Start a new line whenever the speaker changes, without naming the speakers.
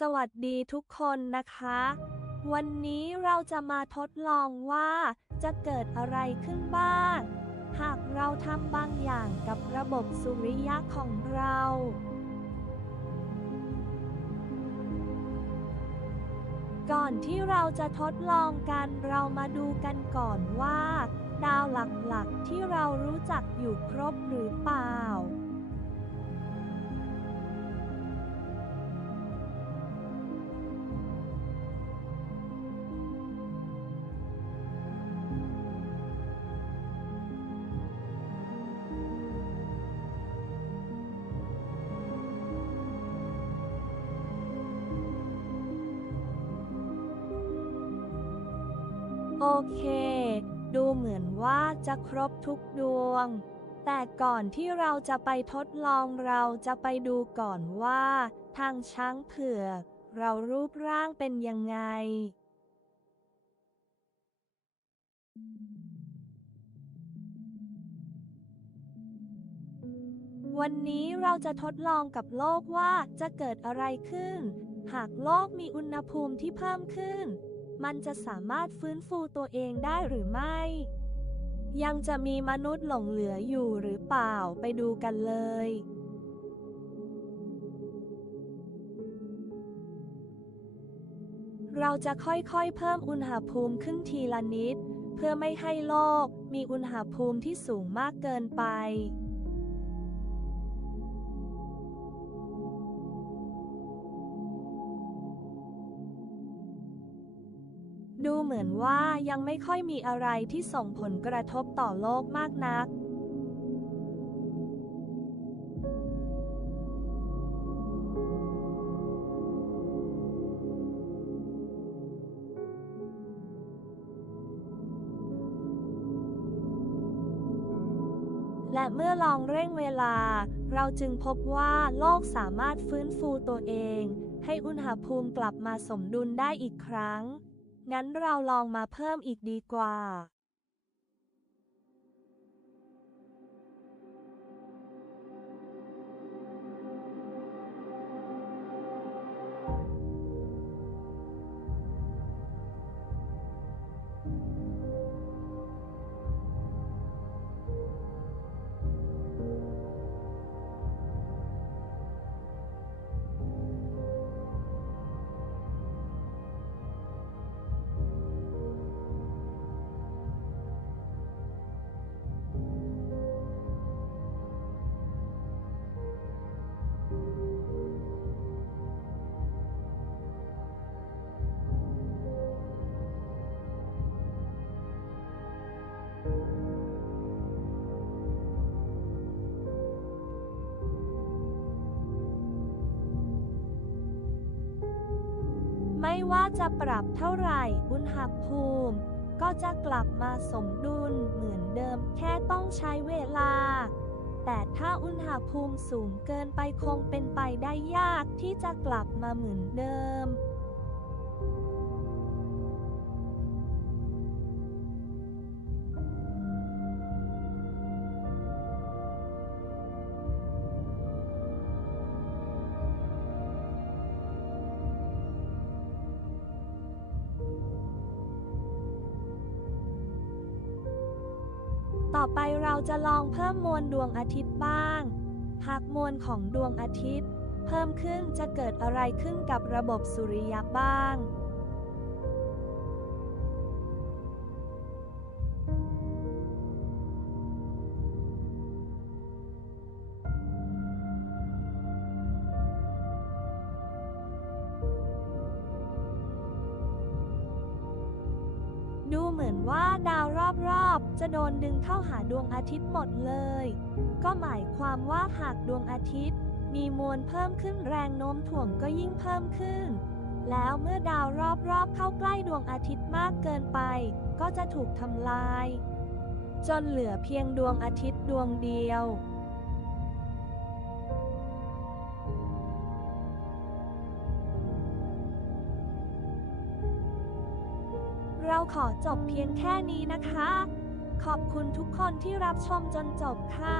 สวัสดีทุกคนนะคะ วันนี้เราจะมาทดลองว่าจะเกิดอะไรขึ้นบ้าง หากเราทำบางอย่างกับระบบสุริยะของเรา ก่อนที่เราจะทดลองกันเรามาดูกันก่อนว่า ดาวหลักๆที่เรารู้จักอยู่ครบหรือเปล่า โอเค ดูเหมือนว่าจะครบทุกดวง แต่ก่อนที่เราจะไปทดลองเราจะไปดูก่อนว่า ทางช้างเผือก เรารูปร่างเป็นยังไง วันนี้เราจะทดลองกับโลกว่าจะเกิดอะไรขึ้น หากโลกมีอุณหภูมิที่เพิ่มขึ้น มันจะสามารถฟื้นฟูตัวเองได้หรือไม่ ยังจะมีมนุษย์หลงเหลืออยู่หรือเปล่าไปดูกันเลย เราจะค่อยๆเพิ่มอุณหภูมิขึ้นทีละนิด เพื่อไม่ให้โลกมีอุณหภูมิที่สูงมากเกินไป มือนว่ายังไม่ค่อยมีอะไรที่ส่งผลกระทบต่อโลกมากนัก และเมื่อลองเร่งเวลา เราจึงพบว่าโลกสามารถฟื้นฟูตัวเอง ให้อุณหภูมิกลับมาสมดุลได้อีกครั้ง งั้นเราลองมาเพิ่มอีกดีกว่า ไม่ว่าจะปรับเท่าไหร่อุณหภูมิ ก็จะกลับมาสมดุลเหมือนเดิมแค่ต้องใช้เวลา แต่ถ้าอุณหภูมิสูงเกินไปคงเป็นไปได้ยากที่จะกลับมาเหมือนเดิม ต่อไปเราจะลองเพิ่มมวลดวงอาทิตย์บ้าง หากมวลของดวงอาทิตย์ เพิ่มขึ้นจะเกิดอะไรขึ้นกับระบบสุริยะบ้าง ว่าดาวรอบๆ จะโดนดึงเข้าหาดวงอาทิตย์หมดเลย ก็หมายความว่าหากดวงอาทิตย์ มีมวลเพิ่มขึ้นแรงโน้มถ่วงก็ยิ่งเพิ่มขึ้น แล้วเมื่อดาวรอบๆ เข้าใกล้ดวงอาทิตย์มากเกินไป ก็จะถูกทำลาย จนเหลือเพียงดวงอาทิตย์ดวงเดียว เราขอจบเพียงแค่นี้นะคะ ขอบคุณทุกคนที่รับชมจนจบค่ะ